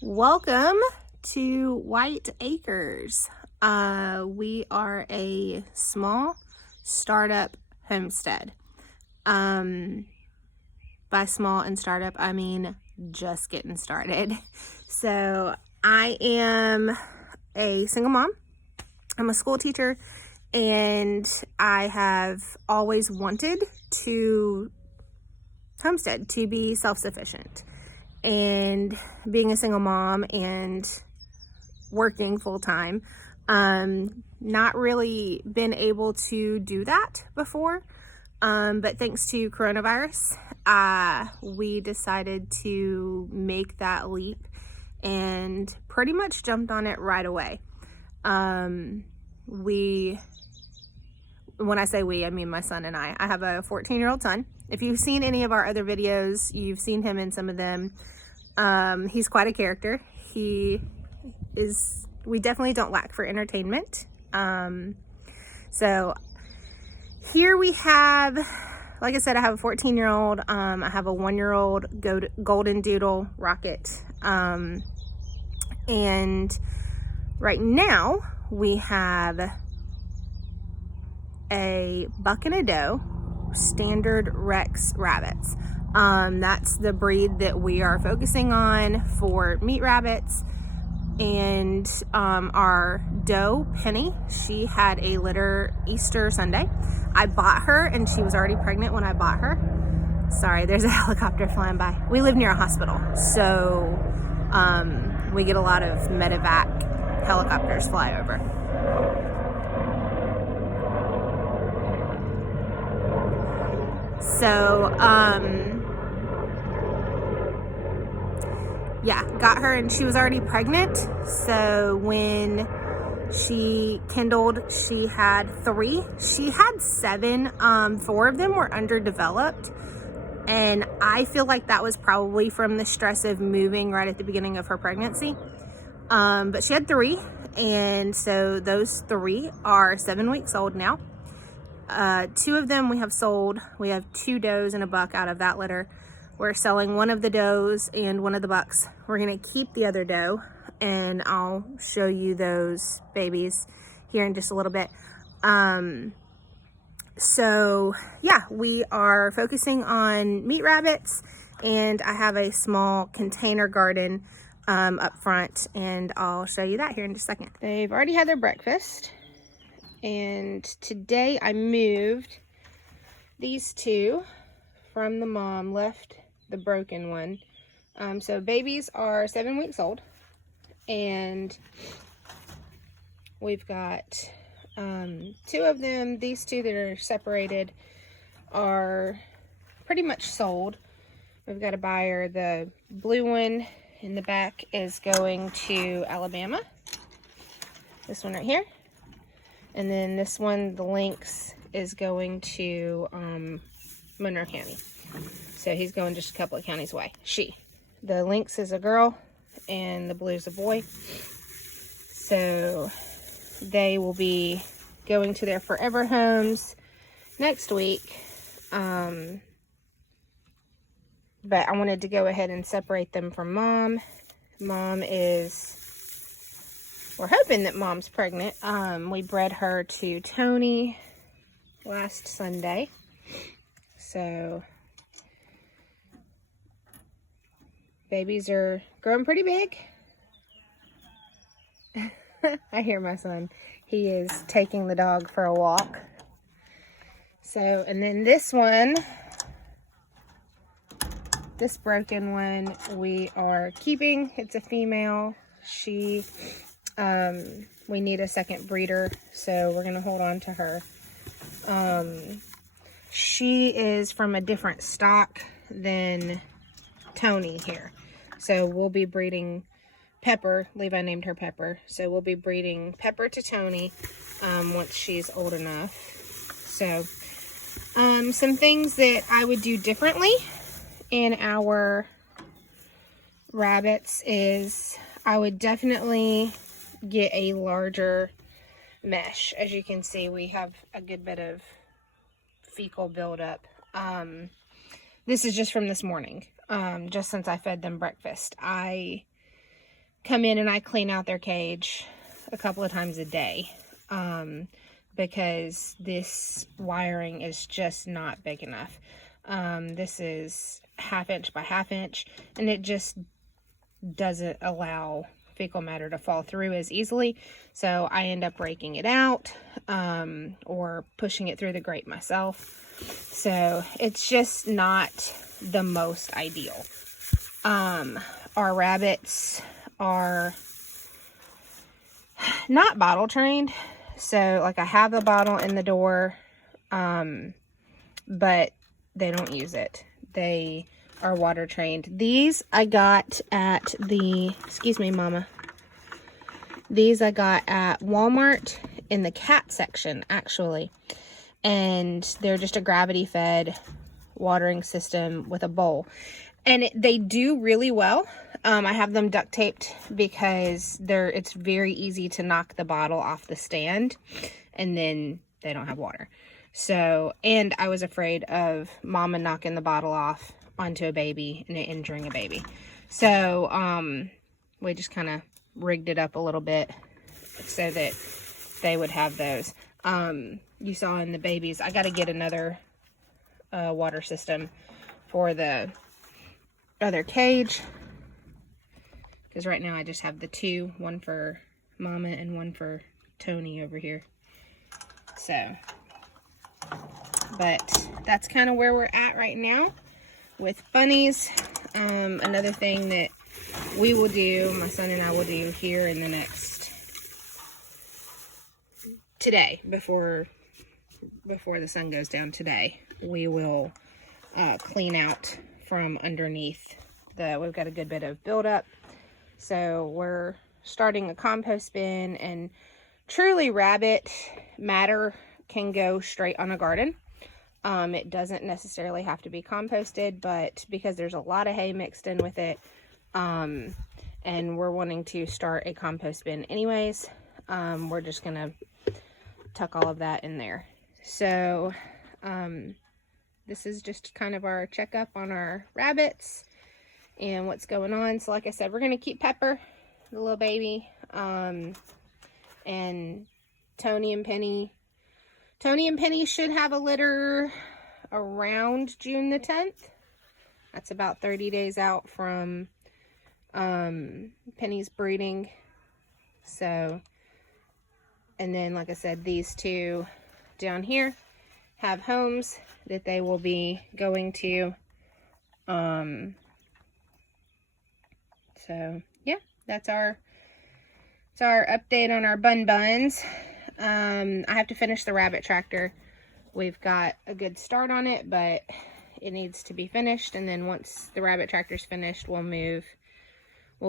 Welcome to White Acres. We are a small startup homestead. By small and startup, I mean just getting started. So I am a single mom. I'm a school teacher, and I have always wanted to homestead, to be self-sufficient. And being a single mom and working full-time, not really been able to do that before, but thanks to coronavirus, we decided to make that leap and pretty much jumped on it right away. When I say we, I mean my son and I have a 14-year-old son. If you've seen any of our other videos, you've seen him in some of them. He's quite a character. We definitely don't lack for entertainment. So here we have, like I said, I have a 14-year-old. I have a 1-year-old golden doodle rocket. And right now we have a buck and a doe standard Rex rabbits. That's the breed that we are focusing on for meat rabbits. And our doe, Penny, she had a litter Easter Sunday. I bought her and she was already pregnant when I bought her. Sorry, there's a helicopter flying by. We live near a hospital, so we get a lot of medevac helicopters fly over. So, yeah, got her and she was already pregnant. So when she kindled, she had 3. She had 7. 4 of them were underdeveloped. And I feel like that was probably from the stress of moving right at the beginning of her pregnancy. But she had 3. And so those 3 are 7 weeks old now. 2 of them we have sold. We have 2 does and a buck out of that litter. We're selling one of the does and one of the bucks. We're gonna keep the other doe, and I'll show you those babies here in just a little bit. So yeah, we are focusing on meat rabbits, and I have a small container garden up front, and I'll show you that here in just a second. They've already had their breakfast. And today I moved these 2 from the mom, left the broken one. So babies are 7 weeks old, and we've got 2 of them. These 2 that are separated are pretty much sold. We've got a buyer. The blue one in the back is going to Alabama. This one right here. And then this one, the lynx, is going to Monroe County. So he's going just a couple of counties away. The lynx is a girl and the blue is a boy. So they will be going to their forever homes next week. But I wanted to go ahead and separate them from mom. We're hoping that mom's pregnant. We bred her to Tony last Sunday. So babies are growing pretty big. I hear my son. He is taking the dog for a walk. So, and then this one, this broken one, we are keeping. It's a female. We need a second breeder, so we're going to hold on to her. She is from a different stock than Tony here. So we'll be breeding Pepper. Levi named her Pepper. So we'll be breeding Pepper to Tony once she's old enough. So some things that I would do differently in our rabbits is I would definitely get a larger mesh. As you can see, we have a good bit of fecal buildup. This is just from this morning, just since I fed them breakfast. I come in and I clean out their cage a couple of times a day, because this wiring is just not big enough. This is 1/2 inch by 1/2 inch, and it just doesn't allow fecal matter to fall through as easily. So I end up raking it out, or pushing it through the grate myself. So it's just not the most ideal. Our rabbits are not bottle trained. So like I have the bottle in the door, but they don't use it. They are water trained. These I got at the, excuse me, mama. These I got at Walmart in the cat section, actually. And they're just a gravity fed watering system with a bowl. And they do really well. I have them duct taped because it's very easy to knock the bottle off the stand and then they don't have water. So, and I was afraid of mama knocking the bottle off onto a baby and it injuring a baby. So, we just kind of rigged it up a little bit so that they would have those. You saw in the babies, I got to get another water system for the other cage, because right now I just have the two, one for mama and one for Tony over here. So, but that's kind of where we're at right now with bunnies. Another thing that we will do, my son and I will do here in the next, today, before the sun goes down today, we will clean out from underneath we've got a good bit of buildup. So we're starting a compost bin, and truly rabbit matter can go straight on a garden. It doesn't necessarily have to be composted, but because there's a lot of hay mixed in with it, and we're wanting to start a compost bin anyways, we're just gonna tuck all of that in there. So this is just kind of our checkup on our rabbits and what's going on. So like I said, we're gonna keep Pepper, the little baby, and Tony and Penny should have a litter around June the 10th. That's about 30 days out from Penny's breeding. So, and then like I said, these two down here have homes that they will be going to. So yeah, that's our update on our buns. I have to finish the rabbit tractor. We've got a good start on it, but it needs to be finished. And then once the rabbit tractor's finished, we'll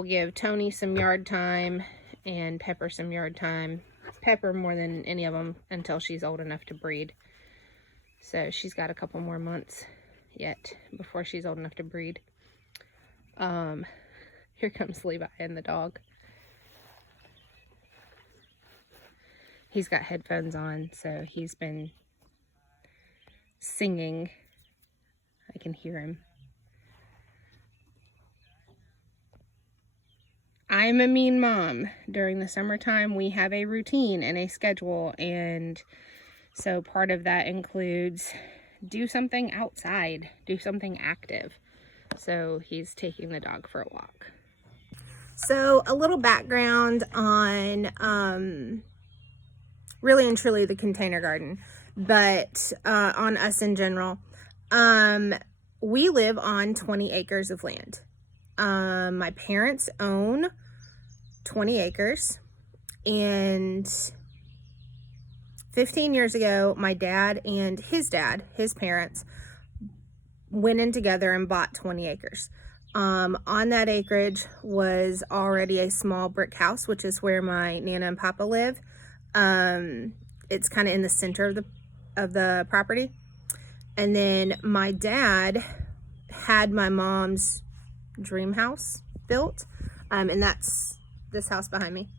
give Tony some yard time and Pepper some yard time. Pepper more than any of them until she's old enough to breed. So she's got a couple more months yet before she's old enough to breed. Here comes Levi and the dog. He's got headphones on, so he's been singing. I can hear him. I'm a mean mom. During the summertime, we have a routine and a schedule, and so part of that includes do something outside, do something active. So he's taking the dog for a walk. So a little background on really and truly the container garden, but on us in general. We live on 20 acres of land. My parents own 20 acres, and 15 years ago, my dad and his parents, went in together and bought 20 acres. On that acreage was already a small brick house, which is where my Nana and Papa live. It's kind of in the center of the property. And then my dad had my mom's dream house built, and that's this house behind me.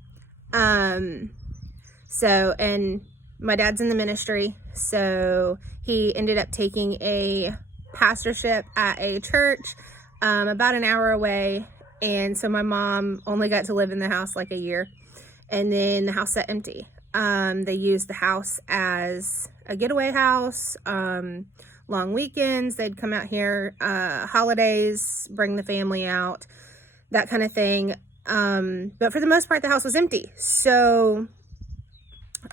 So, and my dad's in the ministry, so he ended up taking a pastorship at a church about an hour away, And so my mom only got to live in the house like a year, and then the house sat empty. They used the house as a getaway house, long weekends. They'd come out here, holidays, bring the family out, that kind of thing. But for the most part, the house was empty. So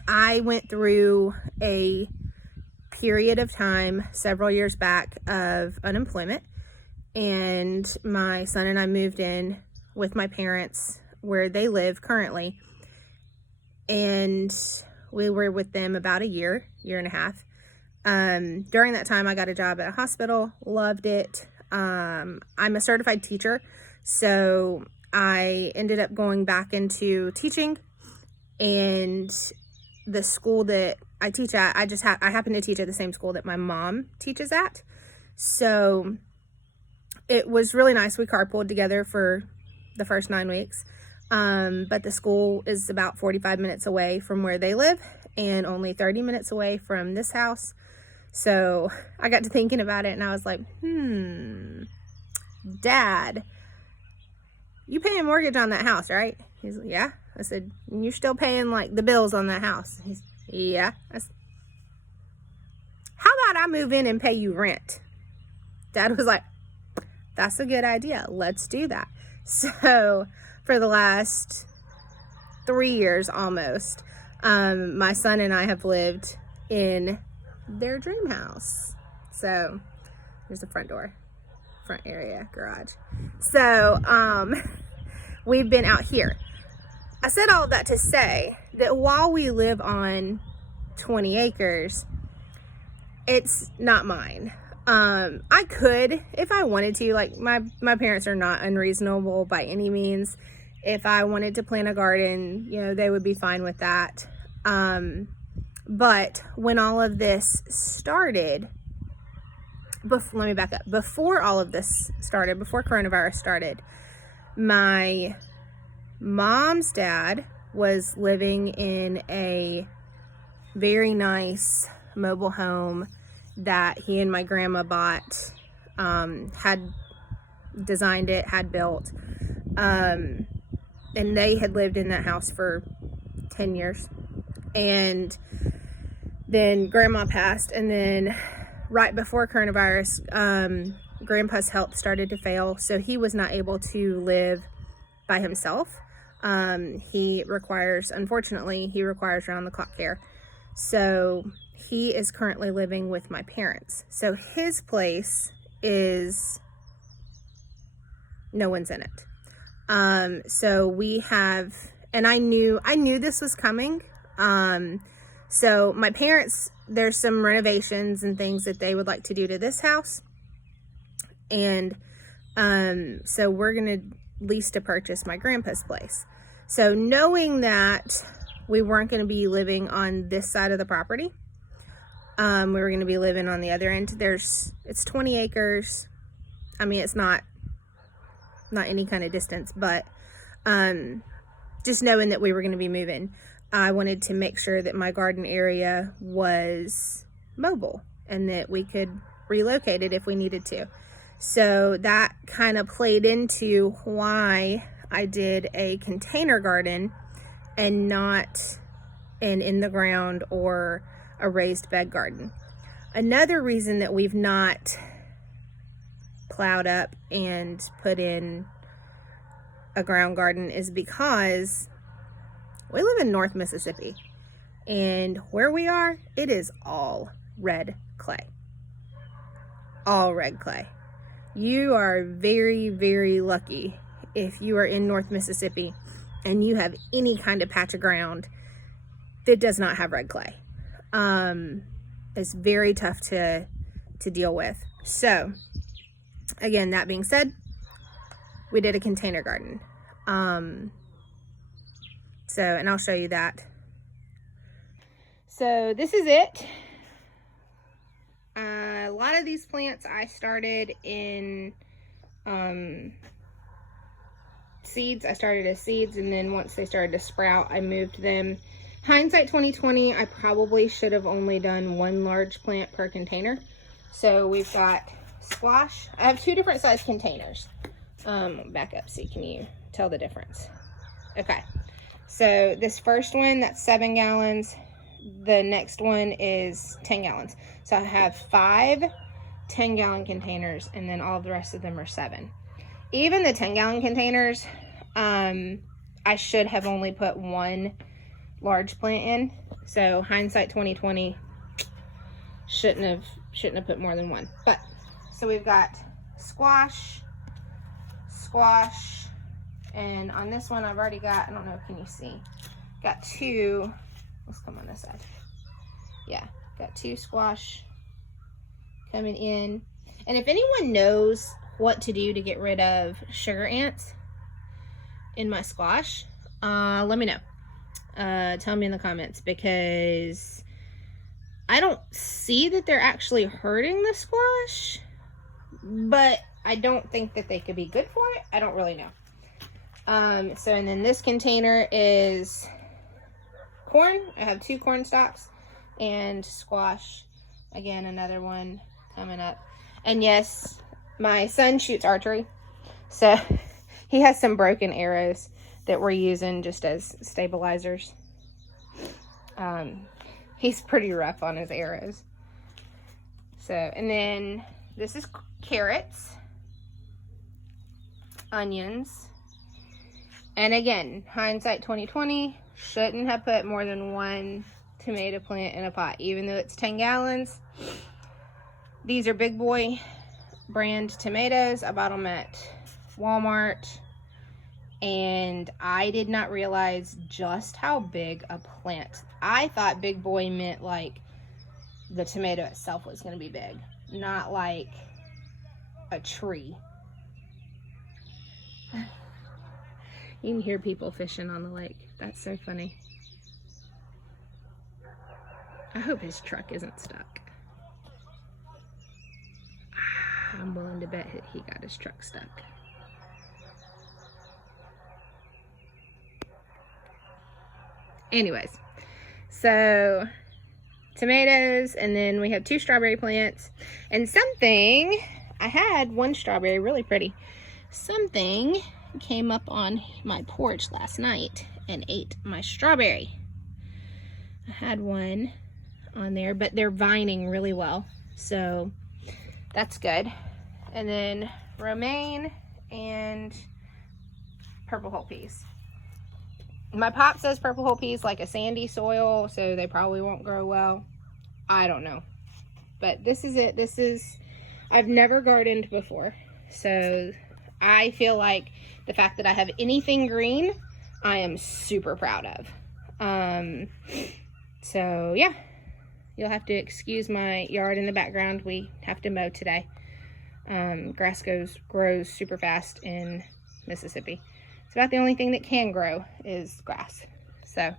I went through a period of time several years back of unemployment, and my son and I moved in with my parents where they live currently, and we were with them about a year and a half. During that time, I got a job at a hospital, loved it. I'm a certified teacher, so I ended up going back into teaching, and the school that I teach at, I happen to teach at the same school that my mom teaches at. So it was really nice. We carpooled together for the first 9 weeks. But the school is about 45 minutes away from where they live and only 30 minutes away from this house. So I got to thinking about it, and I was like, Dad, you paying a mortgage on that house, right? He's like, yeah. I said, you're still paying like the bills on that house? He's, yeah. I said, how about I move in and pay you rent? Dad was like, that's a good idea. Let's do that. So for the last 3 years almost, my son and I have lived in their dream house. So there's the front door, front area, garage. So we've been out here. I said all of that to say that while we live on 20 acres, it's not mine. I could, if I wanted to, like my parents are not unreasonable by any means. If I wanted to plant a garden, you know, they would be fine with that. But when all of this started, let me back up. Before all of this started, before coronavirus started, my mom's dad was living in a very nice mobile home that he and my grandma bought, had designed it, had built, and they had lived in that house for 10 years. And then grandma passed, and then right before coronavirus, grandpa's health started to fail, so he was not able to live by himself. Unfortunately, he requires round-the-clock care. So he is currently living with my parents. So his place is, no one's in it. So we have, and I knew this was coming. So my parents, there's some renovations and things that they would like to do to this house. And, so we're going to lease to purchase my grandpa's place. So knowing that we weren't going to be living on this side of the property, we were going to be living on the other end. It's 20 acres. I mean, it's not any kind of distance, but, just knowing that we were going to be moving, I wanted to make sure that my garden area was mobile and that we could relocate it if we needed to. So that kind of played into why I did a container garden and not an in the ground or a raised bed garden. Another reason that we've not plowed up and put in a ground garden is because we live in North Mississippi, and where we are, it is all red clay. All red clay. You are very, very lucky if you are in North Mississippi and you have any kind of patch of ground that does not have red clay. It's very tough to deal with. So, again, that being said, we did a container garden. And I'll show you that. So this is it. A lot of these plants I started in seeds. I started as seeds, and then once they started to sprout, I moved them. Hindsight 2020, I probably should have only done one large plant per container. So we've got squash. I have two different size containers. Back up, see, can you tell the difference? Okay, so this first one, that's 7 gallons. The next one is 10 gallons. So I have 5 10-gallon containers, and then all the rest of them are 7. Even the 10-gallon containers, I should have only put 1 large plant in. So hindsight 2020, shouldn't have put more than 1. But so we've got squash, and on this one I've already got, I don't know, can you see? Got 2. Let's come on this side. Yeah, got 2 squash coming in. And if anyone knows what to do to get rid of sugar ants in my squash, let me know. Tell me in the comments, because I don't see that they're actually hurting the squash, but I don't think that they could be good for it. I don't really know. So, and then this container is corn. I have 2 corn stalks and squash. Again, another one coming up. And yes, my son shoots archery, so he has some broken arrows that we're using just as stabilizers. He's pretty rough on his arrows. So, and then this is carrots, onions, and again, hindsight 2020, shouldn't have put more than 1 tomato plant in a pot, even though it's 10 gallons. These are Big Boy brand tomatoes. I bought them at Walmart, and I did not realize just how big a plant. I thought Big Boy meant like the tomato itself was going to be big, not like a tree. You can hear people fishing on the lake. That's so funny. I hope his truck isn't stuck. I'm willing to bet he got his truck stuck. Anyways, so tomatoes, and then we have 2 strawberry plants, and something, I had 1 strawberry, really pretty. Something came up on my porch last night and ate my strawberry. I had 1 on there, but they're vining really well, so that's good. And then romaine and purple whole peas. My pop says purple whole peas like a sandy soil, so they probably won't grow well. I don't know. But this is it. This is, I've never gardened before, so I feel like the fact that I have anything green, I am super proud of. So yeah, you'll have to excuse my yard in the background. We have to mow today. Grass grows super fast in Mississippi. It's about the only thing that can grow is grass. So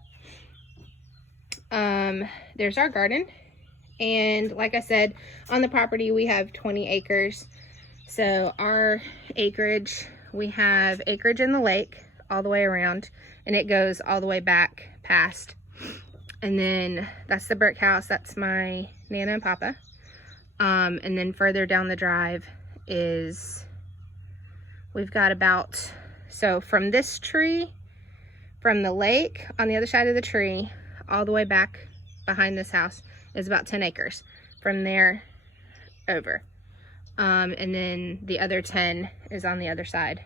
there's our garden. And like I said, on the property we have 20 acres. So our acreage, we have acreage in the lake all the way around, and it goes all the way back past. And then that's the brick house. That's my Nana and Papa. And then further down the drive is, we've got about, so from this tree, from the lake on the other side of the tree, all the way back behind this house is about 10 acres. From there over. And then the other 10 is on the other side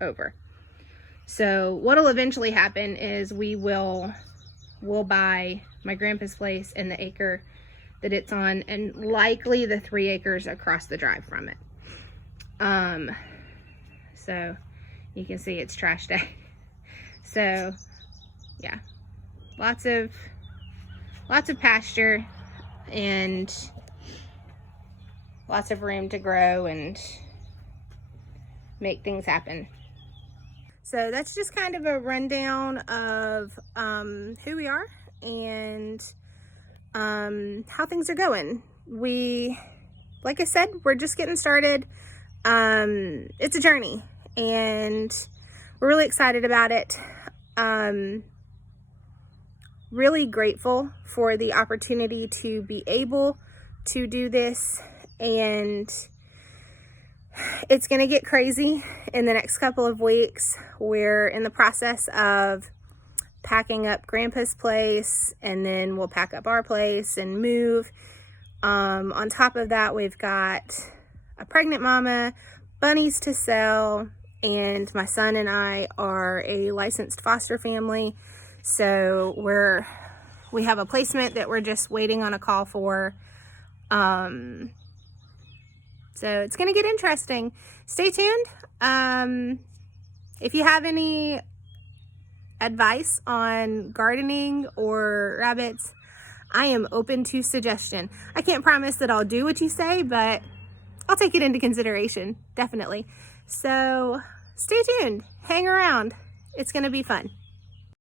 over. So what'll eventually happen is we'll buy my grandpa's place and the acre that it's on, and likely the 3 acres across the drive from it. So you can see it's trash day. So yeah, lots of pasture and lots of room to grow and make things happen. So that's just kind of a rundown of who we are and how things are going. Like I said, we're just getting started. It's a journey, and we're really excited about it. Really grateful for the opportunity to be able to do this, and It's going to get crazy in the next couple of weeks. We're in the process of packing up Grandpa's place, and then we'll pack up our place and move. On top of that, we've got a pregnant mama, bunnies to sell, and my son and I are a licensed foster family. So we have a placement that we're just waiting on a call for. So it's going to get interesting. Stay tuned. If you have any advice on gardening or rabbits, I am open to suggestion. I can't promise that I'll do what you say, but I'll take it into consideration, definitely. So stay tuned, hang around. It's going to be fun.